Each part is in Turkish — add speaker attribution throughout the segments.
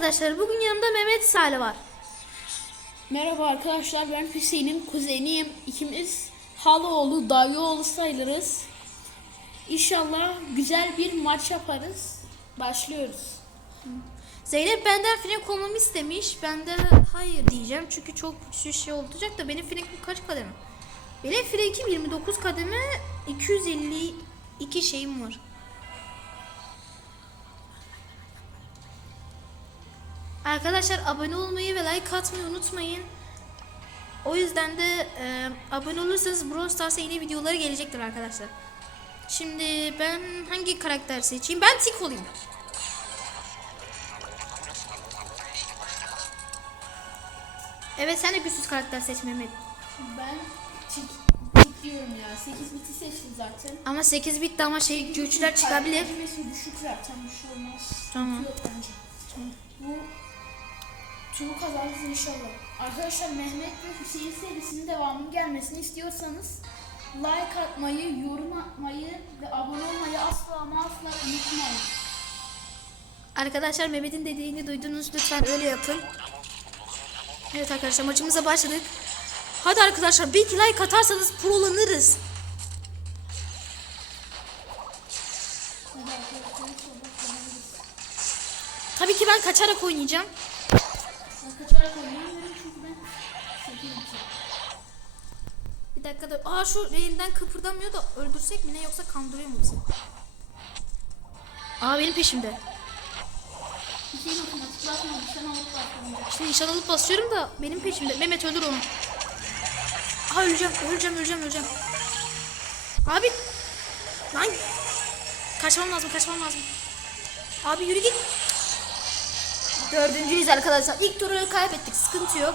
Speaker 1: Arkadaşlar bugün yanımda Mehmet Salih var.
Speaker 2: Merhaba arkadaşlar ben Hüseyin'in kuzeniyim. İkimiz halaoğlu, dayıoğlu sayılırız. İnşallah güzel bir maç yaparız. Başlıyoruz.
Speaker 1: Zeynep benden Frank olmamı istemiş. Ben de hayır diyeceğim. Çünkü çok güçlü şey olacak da benim Frank'im kaç kademe? Benim Frank'im 29 kademe 252 şeyim var. Arkadaşlar abone olmayı ve like atmayı unutmayın. O yüzden de e, abone olursanız Brawl Stars'a yeni videoları gelecektir arkadaşlar. Şimdi ben hangi karakter seçeyim? Ben Tik olayım. Evet sen de sürü karakter seç Mehmet.
Speaker 2: Ben tik, tik diyorum ya. 8 biti seçtim zaten.
Speaker 1: Ama 8 bitti ama şey güçler çıkabilir.
Speaker 2: Düşük zaten bir şey olmaz.
Speaker 1: Tamam.
Speaker 2: Yok bence. Bu turu kazanırız inşallah. Arkadaşlar Mehmet ve Hüseyin serisinin devamının gelmesini istiyorsanız like atmayı, yorum atmayı ve abone olmayı asla ama asla unutmayın.
Speaker 1: Arkadaşlar Mehmet'in dediğini duydunuz lütfen öyle yapın. Evet arkadaşlar maçımıza başladık. Hadi arkadaşlar bir iki like atarsanız prolanırız. Tabii ki ben kaçarak oynayacağım. Bir dakika da aa şu reyinden kıpırdamıyor da öldürsek mi ne yoksa kandırıyor mu bizi? Aa benim peşimde.
Speaker 2: Hüseyin otomatik basmamış. Sen alıp basmamış.
Speaker 1: İşte nişan alıp basıyorum da benim peşimde. Mehmet öldür onu. Aa öleceğim, öleceğim, öleceğim, öleceğim. Abi. Lan. Kaçmam lazım, kaçmam lazım. Abi yürü git. Dördüncüyüz arkadaşlar. İlk turu kaybettik, sıkıntı yok.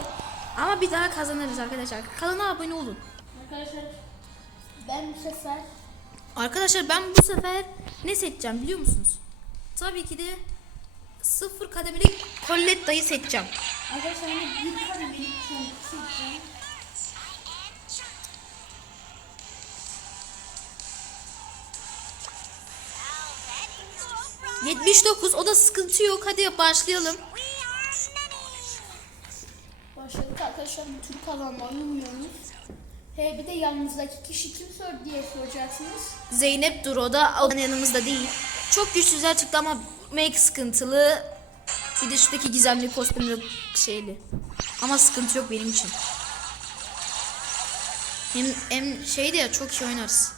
Speaker 1: Ama bir daha kazanırız arkadaşlar. Kanala abone olun.
Speaker 2: Arkadaşlar ben bu sefer
Speaker 1: Arkadaşlar ben bu sefer ne seçeceğim biliyor musunuz? Tabii ki de sıfır kademeli Colette'yi seçeceğim.
Speaker 2: arkadaşlar yine bir benim sonraki seçeceğim.
Speaker 3: Already
Speaker 1: 79 o da sıkıntı yok. Hadi başlayalım.
Speaker 2: Başladık arkadaşlar bu tür kazanmayı umuyoruz. He bir de yanımızdaki kişi kim sor diye soracaksınız.
Speaker 1: Zeynep Duro da yanımızda değil. Çok güçsüzler çıktı ama make sıkıntılı. Bir de şuradaki gizemli kostümlü şeyli. Ama sıkıntı yok benim için. Hem, hem şeydi ya çok iyi oynarız.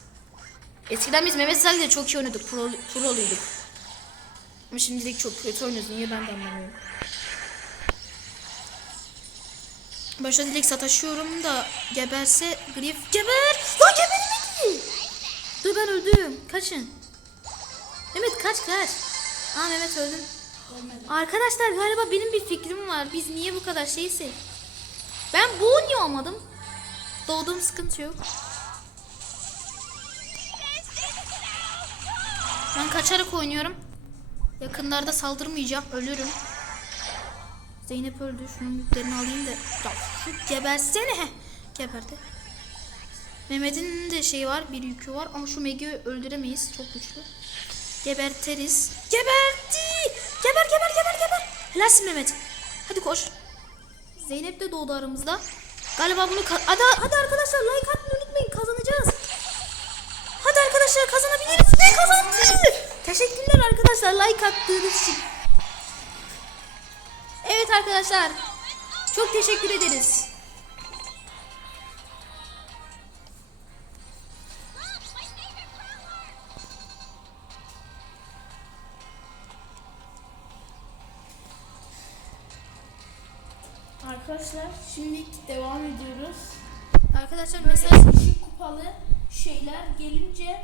Speaker 1: Eskiden biz Mehmet Salih ile çok iyi oynadık. Pro, proluyduk. Ama şimdilik çok kötü oynuyoruz. Niye ben de anlamıyorum. Başta dilek sataşıyorum da geberse Griff geber. Lan gebermedi. Dur ben öldüm. Kaçın. Mehmet kaç kaç. Aa Mehmet öldün. Arkadaşlar galiba benim bir fikrim var. Biz niye bu kadar şeyse. Ben bu niye olmadım? Doğduğum sıkıntı yok. Ben kaçarak oynuyorum. Yakınlarda saldırmayacağım. Ölürüm. Zeynep öldü. Şunun yüklerini alayım da. Ya şu gebersene. Heh, Geberdi. Mehmet'in de şey var. Bir yükü var. Ama şu Meg'i öldüremeyiz. Çok güçlü. Geberteriz. Geberdi. Geber geber geber geber. Helalsin Mehmet. Hadi koş. Zeynep de doğdu aramızda. Galiba bunu hadi, hadi arkadaşlar like atmayı unutmayın. Kazanacağız. Hadi arkadaşlar kazanabiliriz. Ne kazandı? Teşekkürler arkadaşlar like attığınız için. Evet arkadaşlar. Çok teşekkür ederiz.
Speaker 2: Arkadaşlar şimdi devam ediyoruz.
Speaker 1: Arkadaşlar
Speaker 2: Böyle
Speaker 1: mesela
Speaker 2: düşük kupalı şeyler gelince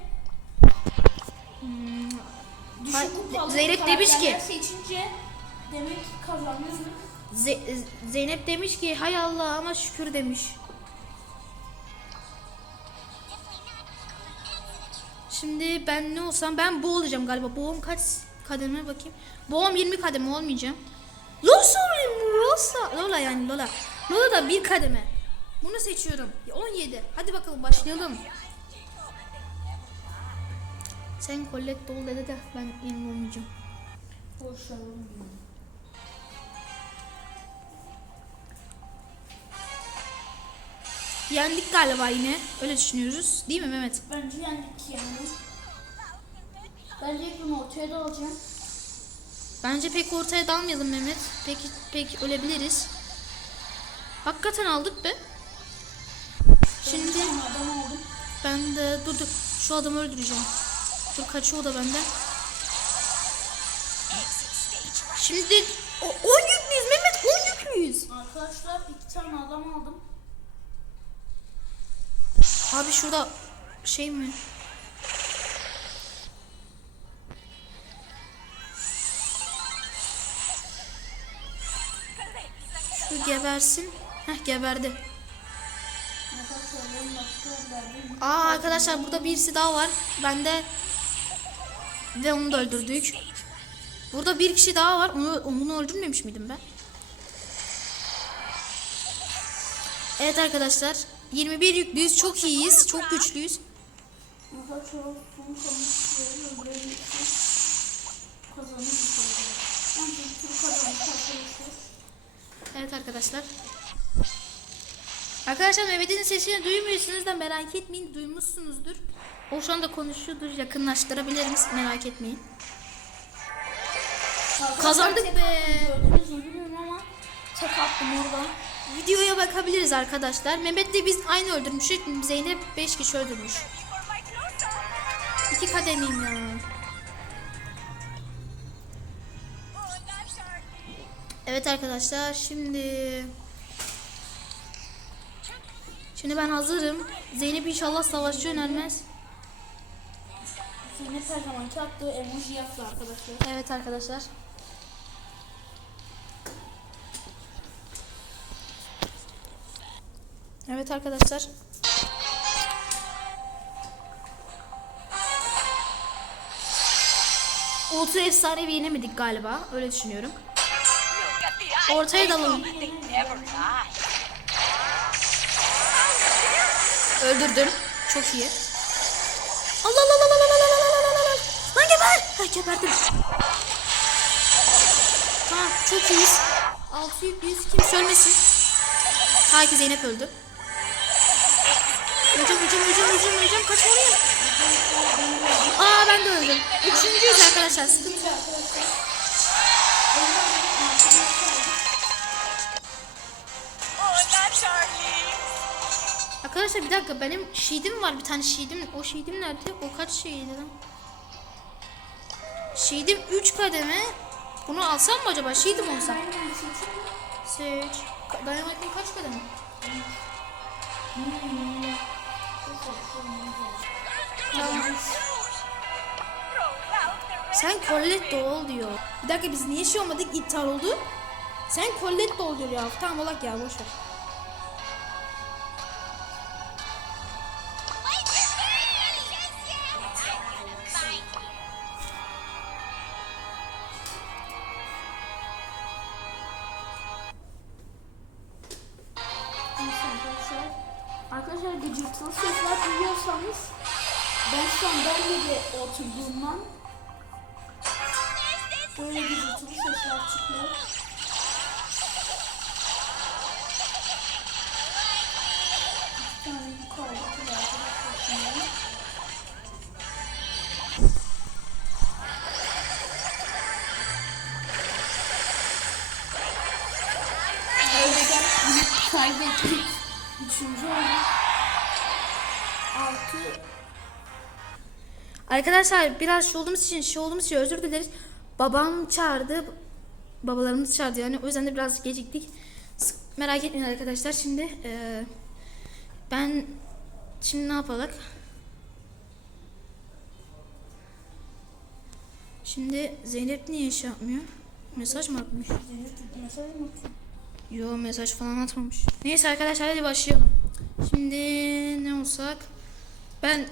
Speaker 1: Hmm,
Speaker 2: düşük kupalı
Speaker 1: Zeynep demiş ki-
Speaker 2: seçince demek ki kazanıyoruz.
Speaker 1: Ze- Zeynep demiş ki hay Allah ama şükür demiş. Şimdi ben ne olsam ben bu olacağım galiba. Boğum kaç kademe bakayım. Boğum 20 kademe olmayacağım. Losa olayım Losa. Lola yani Lola. Lola da bir kademe. Bunu seçiyorum. 17. Hadi bakalım başlayalım. Sen collect dol dedi de ben emin olmayacağım.
Speaker 2: Boş
Speaker 1: yendik galiba yine. Öyle düşünüyoruz. Değil mi Mehmet?
Speaker 2: Bence yendik yani. Bence bunu ortaya da alacağım.
Speaker 1: Bence pek ortaya dalmayalım Mehmet. Peki pek ölebiliriz. Hakikaten aldık be. Şimdi ben de dur dur şu adamı öldüreceğim. Dur kaçıyor o da benden. Şimdi o 10 yüklüyüz Mehmet 10 yüklüyüz.
Speaker 2: Arkadaşlar iki tane adam aldım.
Speaker 1: Abi şurada şey mi? Şu gebersin. Heh geberdi. Aa arkadaşlar burada birisi daha var. Ben de ve onu da öldürdük. Burada bir kişi daha var. Onu, onu öldürmemiş miydim ben? Evet arkadaşlar. 21 yüklüyüz. Çok iyiyiz. Çok güçlüyüz. Evet arkadaşlar. Arkadaşlar Mehmet'in sesini duymuyorsunuz da merak etmeyin. Duymuşsunuzdur. O şu anda konuşuyordur. Yakınlaştırabilirim. Merak etmeyin. Kazandık be.
Speaker 2: Tek attım oradan.
Speaker 1: Videoya bakabiliriz arkadaşlar. Mehmet'le biz aynı öldürmüşüz. Zeynep 5 kişi öldürmüş. İki kademiyim ya. Evet arkadaşlar şimdi Şimdi ben hazırım. Zeynep inşallah savaşçı önermez.
Speaker 2: Zeynep her zamanki attığı emoji yaptı arkadaşlar.
Speaker 1: Evet arkadaşlar. Evet arkadaşlar. Ultra efsanevi yenemedik galiba. Öyle düşünüyorum. Ortaya dalalım. Öldürdüm. Çok iyi. Allah Allah Allah Allah Allah Allah Allah Allah Allah. Lan geber. Ha geberdim. Tamam çok iyiyiz. 6 yüklüyüz. Kimse ölmesin. Ki Zeynep öldü. Hocam hocam hocam hocam hocam kaçma oraya. Aa ben de öldüm. Üçüncüyüz arkadaşlar. Sıkıntı yok. Arkadaşlar bir dakika benim şiidim var bir tane şiidim. O şiidim nerede? O kaç şeydi lan? Şiidim 3 kademe. Bunu alsam mı acaba? Şiidim olsam. Seç. Dynamite'in kaç kademe? Tamam. Sen Colette ol diyor. Bir dakika biz niye şey olmadık? İptal oldu. Sen Colette ol diyor ya. Tamam olak ya boş.
Speaker 2: Arkadaşlar
Speaker 1: biraz şey olduğumuz için şey olduğumuz için özür dileriz. Babam çağırdı. Babalarımız çağırdı yani o yüzden de biraz geciktik. Merak etmeyin arkadaşlar şimdi eee, ben şimdi ne yapalım? Şimdi Zeynep niye iş yapmıyor? Mesaj mı atmış?
Speaker 2: Zeynep?
Speaker 1: Yo mesaj falan atmamış. Neyse arkadaşlar hadi başlayalım. Şimdi ne olsak? Ben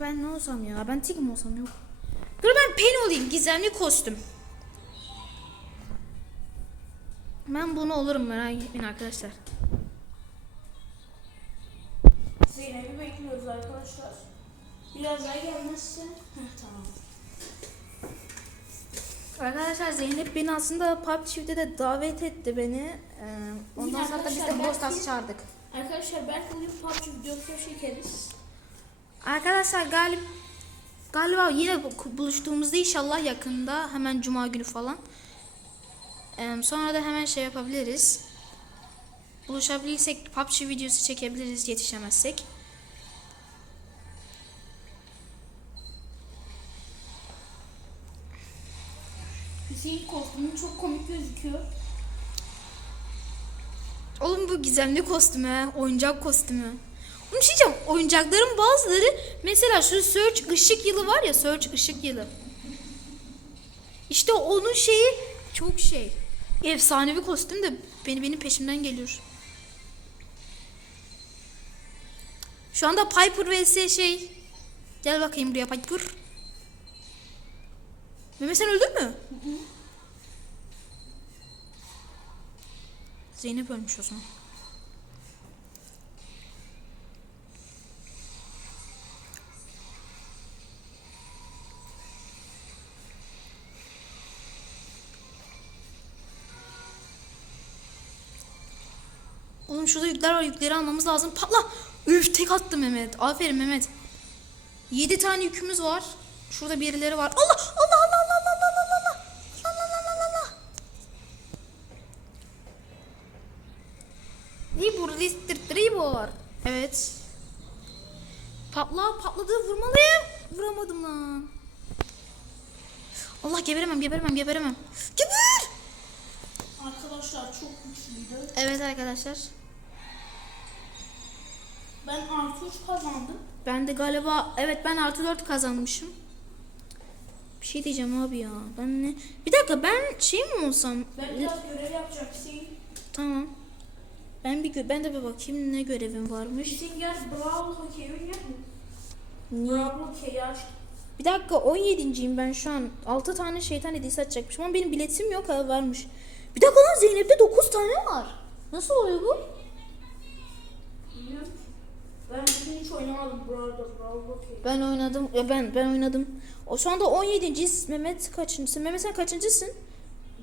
Speaker 1: ben ne olsam ya? Ben Tig mi olsam yok. Dur ben Pen olayım. Gizemli kostüm. Ben bunu olurum merak etmeyin arkadaşlar.
Speaker 2: Zeynep'i bekliyoruz arkadaşlar. Biraz daha gelmezse. Heh, tamam.
Speaker 1: Arkadaşlar Zeynep beni aslında PUBG'de de davet etti beni. Ee, ondan sonra da biz de
Speaker 2: belki-
Speaker 1: çağırdık.
Speaker 2: Arkadaşlar belki bugün PUBG videosu çekeriz.
Speaker 1: Arkadaşlar galip galiba yine bu- buluştuğumuzda inşallah yakında hemen cuma günü falan. Ee, sonra da hemen şey yapabiliriz. Buluşabilirsek PUBG videosu çekebiliriz yetişemezsek.
Speaker 2: Hüseyin kostümü çok komik gözüküyor.
Speaker 1: Oğlum bu gizemli kostümü, oyuncak kostümü. Onu şey diyeceğim, oyuncakların bazıları mesela şu Search ışık yılı var ya Search ışık yılı. İşte onun şeyi çok şey. Efsanevi kostüm de beni benim peşimden geliyor. Şu anda Piper vs şey. Gel bakayım buraya Piper. Mehmet sen öldün mü? Zeynep ölmüş o. Oğlum şurada yükler var yükleri almamız lazım. Patla. Üf tek attı Mehmet. Aferin Mehmet. 7 tane yükümüz var. Şurada birileri var. Allah Allah Allah Allah Allah. Allah Allah Allah Allah. Tribor, Lister, Tribor. Evet. Patla, patladı. Vurmalıyım. Vuramadım lan. Allah geberemem, geberemem, geberemem. Geber!
Speaker 2: Arkadaşlar çok güçlüydü.
Speaker 1: Evet arkadaşlar.
Speaker 2: Ben artı 3 kazandım.
Speaker 1: Ben de galiba, evet ben artı 4 kazanmışım. Bir şey diyeceğim abi ya. Ben ne? Bir dakika ben şey mi olsam?
Speaker 2: Ben biraz görev yapacak Hüseyin.
Speaker 1: Tamam. Ben bir ben de bir bakayım ne görevim varmış.
Speaker 2: Hüseyin gel Bravo Hockey oynayacak mı?
Speaker 1: Niye?
Speaker 2: Aç.
Speaker 1: Bir dakika 17.yim ben şu an. 6 tane şeytan hediyesi açacakmışım ama benim biletim yok ha varmış. Bir dakika lan Zeynep'te 9 tane var. Nasıl oluyor bu?
Speaker 2: Bilmiyorum. Ben hiç oynamadım Bravo Bravo Hockey.
Speaker 1: Ben oynadım. Ya ben ben oynadım. O şu anda 17.yiz. Mehmet kaçıncısın? Mehmet sen kaçıncısın?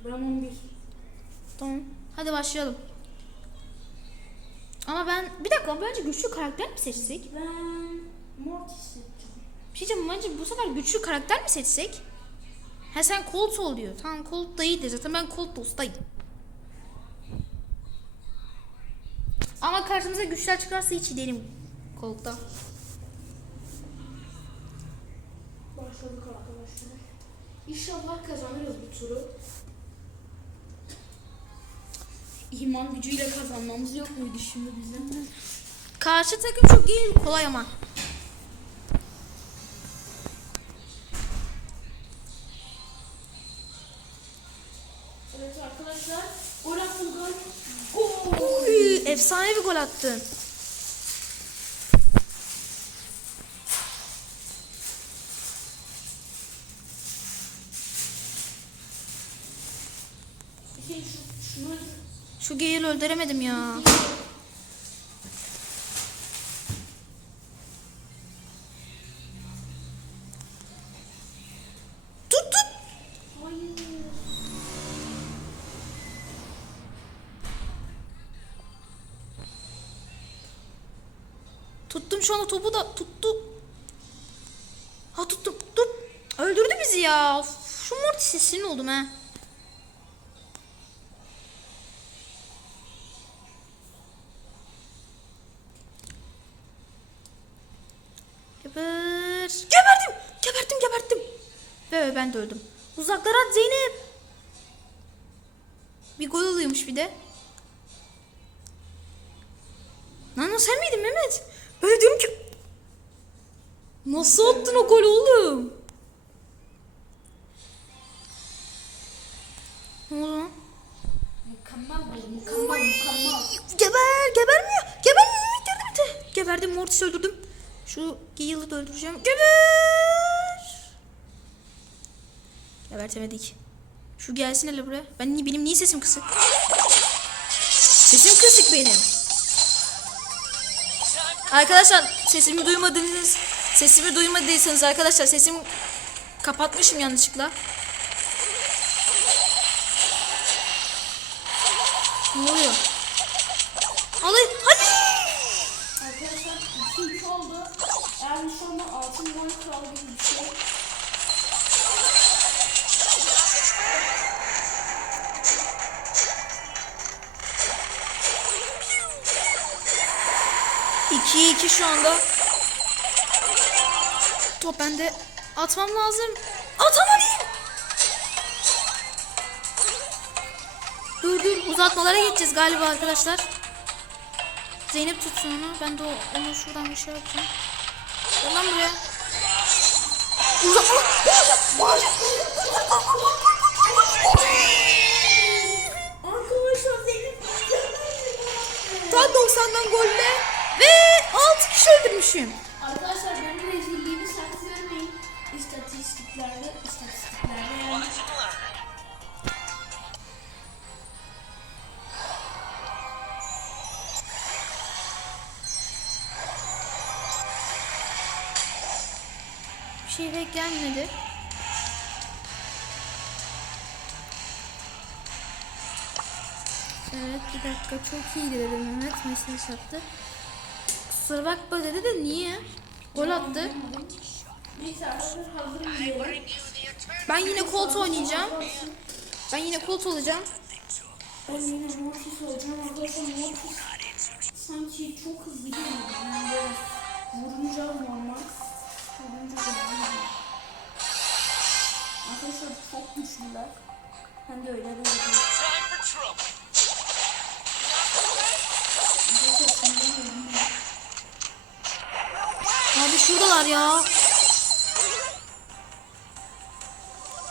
Speaker 2: Ben 11.
Speaker 1: Tamam. Hadi başlayalım. Ama ben bir dakika bence güçlü karakter mi seçsek?
Speaker 2: Ben Mortis seçeceğim.
Speaker 1: Bir şey diyeceğim bence bu sefer güçlü karakter mi seçsek? Ha sen Colt ol diyor. Tamam Colt da iyidir zaten ben Colt dostayım. Ama karşımıza güçler çıkarsa hiç iyi değilim Colt'ta.
Speaker 2: Başladık arkadaşlar. İnşallah kazanırız bu turu. İman gücüyle kazanmamız yok muydu şimdi bizim?
Speaker 1: Karşı takım çok iyi kolay ama.
Speaker 2: Evet arkadaşlar. Gol attım gol.
Speaker 1: Efsane bir gol attın. Gale'i öldüremedim ya. Tut. Tuttum şu anda topu da tuttu. Ha tuttum. Tut. Öldürdü bizi ya. Şu Mortis'e sinir oldum ha. Geber. Geberdim. Geberdim geberdim. Ve ben de öldüm. Uzaklara at Zeynep. Bir gol oluyormuş bir de. Lan o sen miydin Mehmet? Böyle diyorum ki... Nasıl attın o golü oğlum? Ne oldu lan?
Speaker 2: Mükemmel gol. Mükemmel mükemmel.
Speaker 1: Geber, gebermiyor. Gebermiyor Mehmet yardım et. Geberdim, Mortis'i öldürdüm. Şu Gale'ı da öldüreceğim. Geber. Gebertemedik. Şu gelsin hele buraya. Ben niye benim niye sesim kısık? Sesim kısık benim. Arkadaşlar sesimi duymadınız. Sesimi duymadıysanız arkadaşlar sesimi kapatmışım yanlışlıkla. Atmam lazım. Atamadım. Dur dur uzatmalara geçeceğiz galiba arkadaşlar. Zeynep tutsun onu. Ben de onu şuradan bir şey yapacağım. Gel lan buraya. Uzatma.
Speaker 2: Arkadaşlar Zeynep
Speaker 1: Tam 90'dan golle. Ve 6 kişi öldürmüşüm. Gelmedi. Evet bir dakika çok iyi dedi Mehmet mesaj attı. Kusura bakma dedi de niye? Gol attı. Ben yine Colt oynayacağım. Ben yine Colt olacağım.
Speaker 2: Ben yine Mortis olacağım. Arkadaşlar Mortis sanki çok hızlı geliyor. Vurunca normal. Vurunca normal. Arkadaşlar çok güçlüler. Hem de öyle ya.
Speaker 1: Abi şuradalar ya.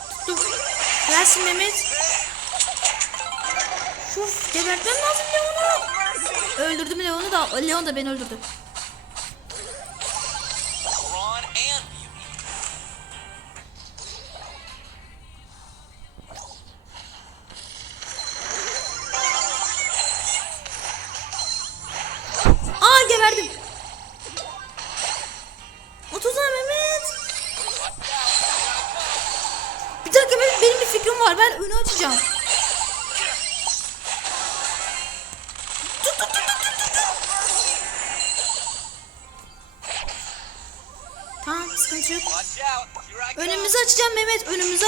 Speaker 1: Tuttum. Gelsin Mehmet. Şuf gebertmem lazım Leon'u. Öldürdüm Leon'u da Leon da beni öldürdü.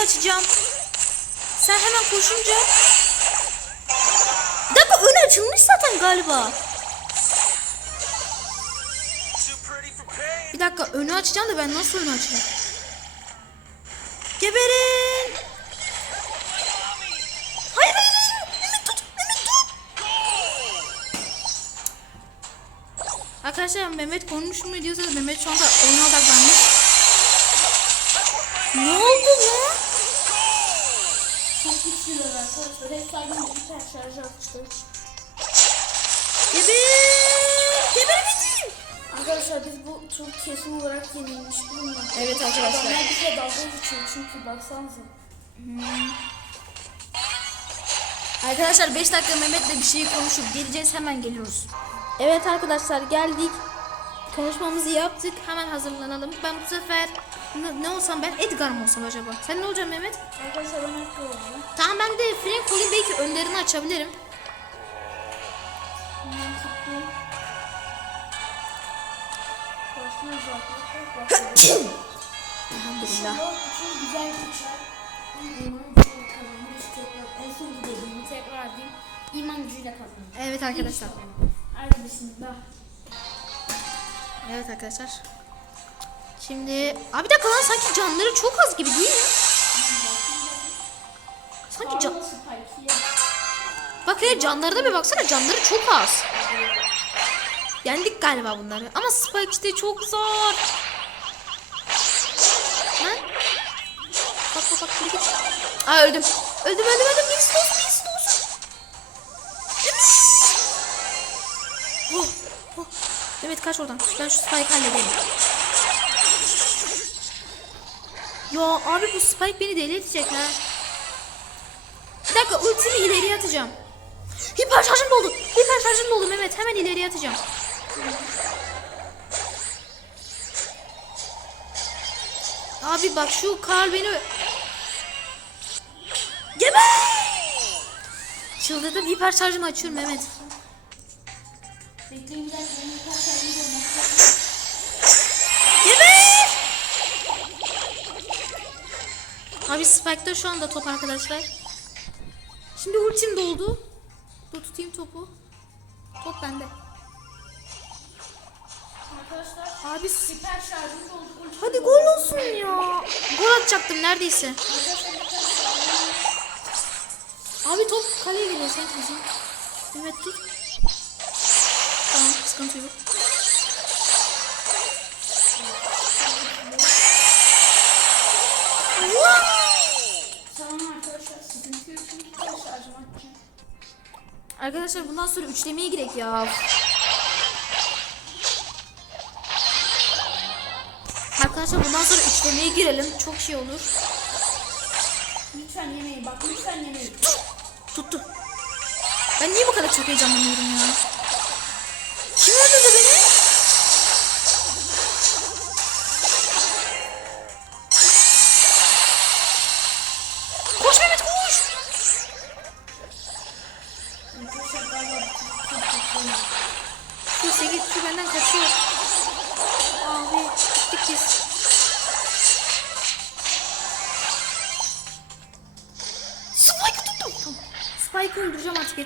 Speaker 1: Açacağım. Sen hemen koşunca. Bir dakika ön açılmış zaten galiba. Bir dakika önü açacağım da ben nasıl önü açacağım? Geberin. Hayır hayır hayır. Mehmet tut. Mehmet tut. Arkadaşlar Mehmet konmuş mu diyorsa Mehmet şu anda oyuna odaklanmış. Ne oldu lan?
Speaker 2: Çok güçlüler arkadaşlar. Hep saygın bir tane şarj atmıştır.
Speaker 1: Geber. Geberemedim.
Speaker 2: Arkadaşlar biz bu tur kesin olarak yenilmiş bulunmadık.
Speaker 1: Evet arkadaşlar.
Speaker 2: Adamlar bize dalga geçiyor çünkü baksanıza.
Speaker 1: Arkadaşlar 5 dakika Mehmet'le bir şey konuşup geleceğiz hemen geliyoruz. Evet arkadaşlar geldik. Konuşmamızı yaptık. Hemen hazırlanalım. Ben bu sefer ne, ne olsam ben Edgar mı olsam acaba? Sen ne olacaksın Mehmet?
Speaker 2: Arkadaşlar ben haklı oldu.
Speaker 1: Tamam ben de Frank olayım belki önlerini açabilirim.
Speaker 2: Mantıklı. Başlıyoruz arkadaşlar. Başlıyoruz.
Speaker 1: Elhamdülillah.
Speaker 2: İnşallah bütün güzel geçer. İman gücüyle kazanırız tekrar. En son dediğimi tekrar diyeyim. İman gücüyle kazanırız.
Speaker 1: Evet arkadaşlar. Evet arkadaşlar. Şimdi abi dakika lan sanki canları çok az gibi değil mi? Sanki can... Bak hele canlarına bir baksana canları çok az. Yendik galiba bunları. Ama Spike işte çok zor. Lan. Bak bak bak. git. Aa öldüm. Öldüm öldüm öldüm. Birisi olsun birisi olsun. Oh, oh. Evet kaç oradan. Ben şu Spike'ı halledeyim. Ya abi bu Spike beni deli edecek ha. Bir dakika ultimi ileriye atacağım. Hiper şarjım doldu. Hiper şarjım doldu Mehmet. Hemen ileriye atacağım. Abi bak şu Karl beni... Geber! Çıldırdım. Hiper şarjımı açıyorum Mehmet.
Speaker 2: Bekleyin!
Speaker 1: Abi Spike'da şu anda top arkadaşlar. Şimdi ultim doldu. Dur tutayım topu. Top bende.
Speaker 2: Arkadaşlar
Speaker 1: Abi
Speaker 2: süper şarjım doldu. Ultim
Speaker 1: hadi gol olsun ya. Gol atacaktım neredeyse. Abi top kaleye geliyor sen kızım. Mehmet dur. Tamam sıkıntı yok.
Speaker 2: Arkadaşlar
Speaker 1: bundan sonra üçlemeye girek ya. Arkadaşlar bundan sonra üçlemeye girelim. Çok şey olur.
Speaker 2: Lütfen yemeyin bak lütfen yemeyin.
Speaker 1: Tuttu. Ben niye bu kadar çok heyecanlanıyorum ya? Kim öldürdü beni?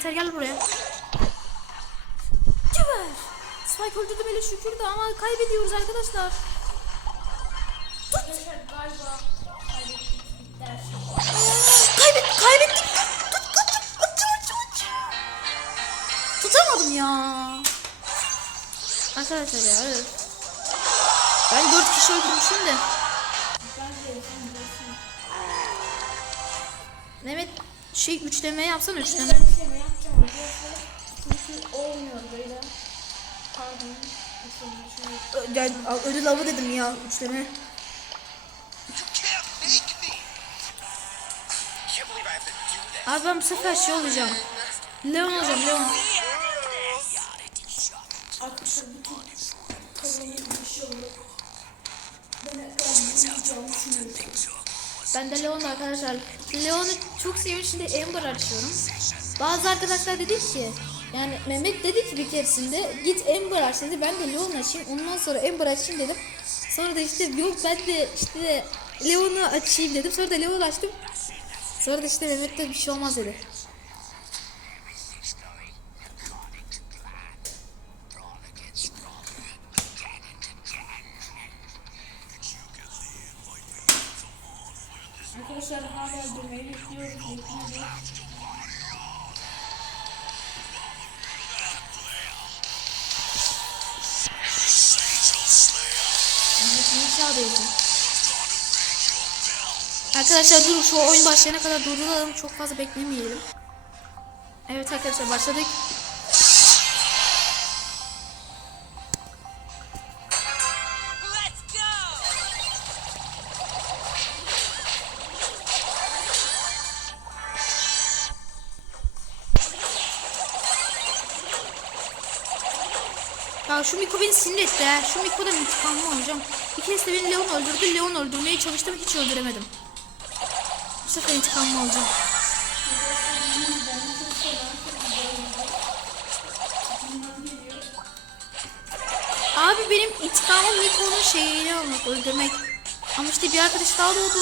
Speaker 1: Yeter gel buraya. Geber. Spike öldürdü beni şükür de ama kaybediyoruz arkadaşlar. Kaybet, kaybettik. Tut, tut, tut, tut, tut, tut. Tutamadım ya. Arkadaşlar ya evet. Ben 4 kişi öldürmüşüm de. Mehmet şey üçleme yapsana üçleme. Yani ödül avı dedim ya üçleme. Abi ben bu sefer şey olacağım. Leon olacağım Leon.
Speaker 2: Arkadaşlar. Ben
Speaker 1: de Leon arkadaşlar. Leon'u çok seviyorum şimdi Amber açıyorum. Bazı arkadaşlar dedi ki yani Mehmet dedi ki bir keresinde git Amber aç dedi. Ben de Leon açayım. Ondan sonra Amber açayım dedim. Sonra da işte yok ben de işte Leon'u açayım dedim. Sonra da Leon açtım. Sonra da işte Mehmet de bir şey olmaz dedi.
Speaker 2: Arkadaşlar hala durmayı bekliyoruz. Bekliyoruz.
Speaker 1: Arkadaşlar dur şu oyun başlayana kadar durduralım. Çok fazla beklemeyelim. Evet arkadaşlar başladık. Ya şu Miko beni sinir etti. Şu Miko'dan intikamımı alacağım. Bir kez de beni Leon öldürdü. Leon öldürmeye çalıştım hiç öldüremedim. Sefer intikamımı alacağım. Abi benim intikamım Miko'nun şeyini almak, öldürmek. Ama işte bir arkadaş daha doğdu.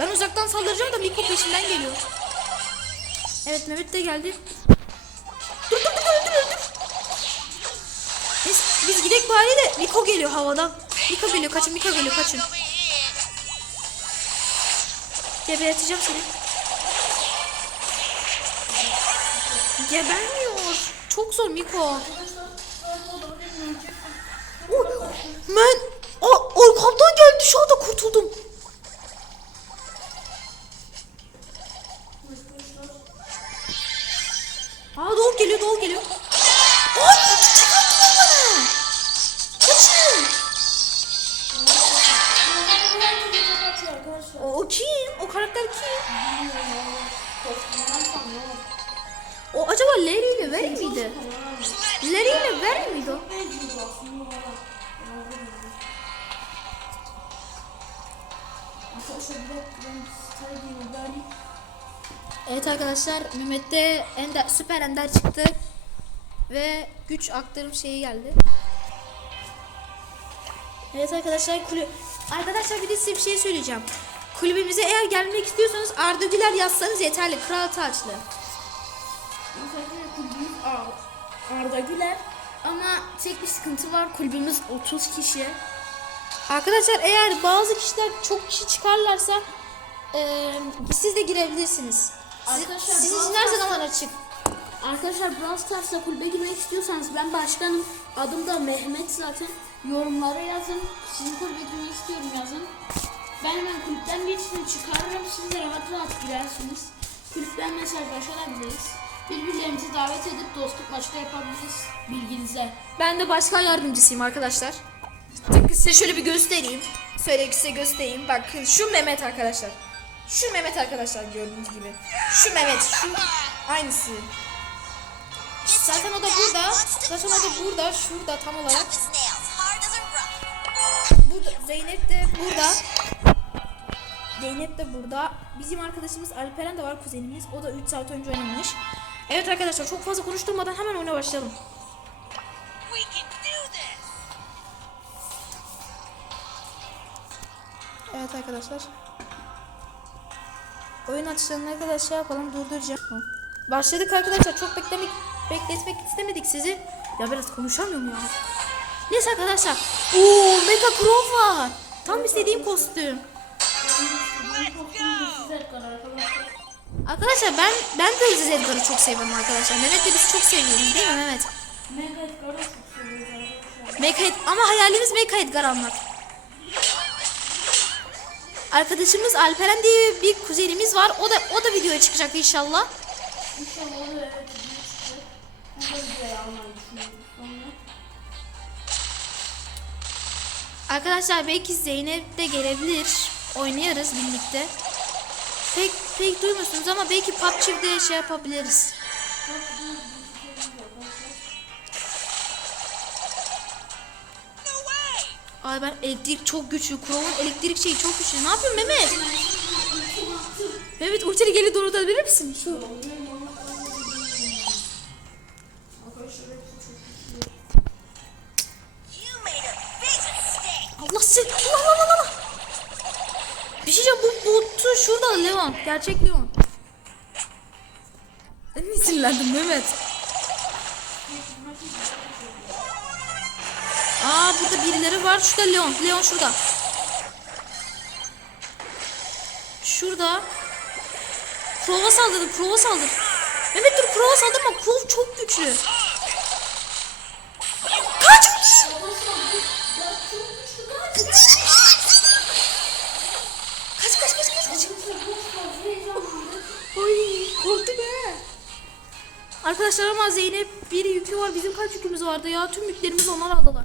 Speaker 1: Ben uzaktan saldıracağım da Miko peşinden geliyor. Evet Mehmet de geldi. Dur dur dur öldür öldür. Biz, biz gidek bari de Miko geliyor havadan. Miko geliyor kaçın Miko geliyor kaçın. Geberteceğim seni. Gebermiyor. Çok zor Miko. Ben o, arkamdan geldi şu anda kurtuldum. Aa Doğu geliyor Doğu geliyor. O, o kim? O karakter kim? O acaba Larry ile Barry miydi? Larry ile Barry miydi o? Evet arkadaşlar Mehmet'te ender, süper ender çıktı. Ve güç aktarım şeyi geldi. Evet arkadaşlar kulüp Arkadaşlar bir de size bir şey söyleyeceğim. Kulübümüze eğer gelmek istiyorsanız Arda Güler yazsanız yeterli. Kral Taçlı.
Speaker 2: Arda Güler. Ama tek bir sıkıntı var. Kulübümüz 30 kişi.
Speaker 1: Arkadaşlar eğer bazı kişiler çok kişi çıkarlarsa eee, siz de girebilirsiniz. Siz,
Speaker 2: Arkadaşlar,
Speaker 1: sizin
Speaker 2: bazı-
Speaker 1: için her zaman açık.
Speaker 2: Arkadaşlar Brawl Stars'a kulübe girmek istiyorsanız ben başkanım. Adım da Mehmet zaten. Yorumlara yazın. Sizin kulübe girmek istiyorum yazın. Ben hemen kulüpten birisini çıkarırım. Siz de rahat rahat girersiniz. Kulüpten mesajlaşabiliriz. Birbirlerimizi davet edip dostluk maçı da yapabiliriz. Bilginize.
Speaker 1: Ben de başkan yardımcısıyım arkadaşlar. Tıpkı size şöyle bir göstereyim. Söyle size göstereyim. Bakın şu Mehmet arkadaşlar. Şu Mehmet arkadaşlar gördüğünüz gibi. Şu Mehmet. Şu aynısı. Zaten o da burada. Zaten o da burada. Şurada tam olarak. Burada Zeynep de burada. Zeynep de burada. Bizim arkadaşımız Alperen de var kuzenimiz. O da 3 saat önce oynamış. Evet arkadaşlar çok fazla konuşturmadan hemen oyuna başlayalım. Evet arkadaşlar. Oyun açılana kadar şey yapalım durduracağım. Başladık arkadaşlar çok beklemek bekletmek istemedik sizi. Ya biraz konuşamıyorum ya. Neyse arkadaşlar. Oo Mega Crow var. Tam istediğim kostüm. Arkadaşlar ben ben de Aziz Edgar'ı çok seviyorum arkadaşlar. Mehmet de biz çok seviyoruz değil mi Mehmet?
Speaker 2: Mega Edgar'ı çok seviyoruz arkadaşlar.
Speaker 1: Ama hayalimiz Mecha Edgar almak. Arkadaşımız Alperen diye bir kuzenimiz var. O da o da videoya çıkacak inşallah.
Speaker 2: İnşallah o da evet. Bu da videoyu almayı
Speaker 1: Arkadaşlar belki Zeynep de gelebilir. Oynayarız birlikte. Pek pek duymuyorsunuz ama belki PUBG'de şey yapabiliriz. Ay ben elektrik çok güçlü. Crow'un elektrik şeyi çok güçlü. Ne yapıyorsun Mehmet? Mehmet ultini geri doğru atabilir misin? Şu. Gerçek Leon. Ben mi Mehmet? Aa burada birileri var. Şurada Leon. Leon şurada. Şurada. Krova saldırdı. Krova saldır. Mehmet dur Krova saldırma. Krov çok güçlü. Arkadaşlar ama Zeynep bir yükü var. Bizim kaç yükümüz vardı ya? Tüm yüklerimizi onlar aldılar.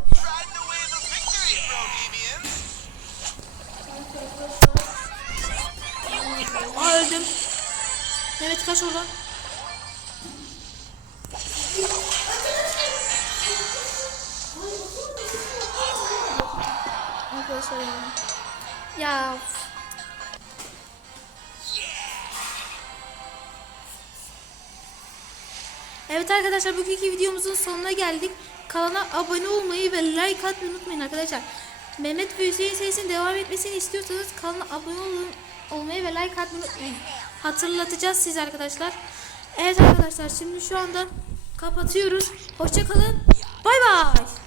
Speaker 1: Aa öldüm. Mehmet kaç oradan. Arkadaşlar ya. Ya. Evet arkadaşlar bugünkü videomuzun sonuna geldik. Kanala abone olmayı ve like atmayı unutmayın arkadaşlar. Mehmet ve Hüseyin serisinin devam etmesini istiyorsanız kanala abone olun, olmayı ve like atmayı unutmayın. Hatırlatacağız siz arkadaşlar. Evet arkadaşlar şimdi şu anda kapatıyoruz. Hoşçakalın. Bay bay.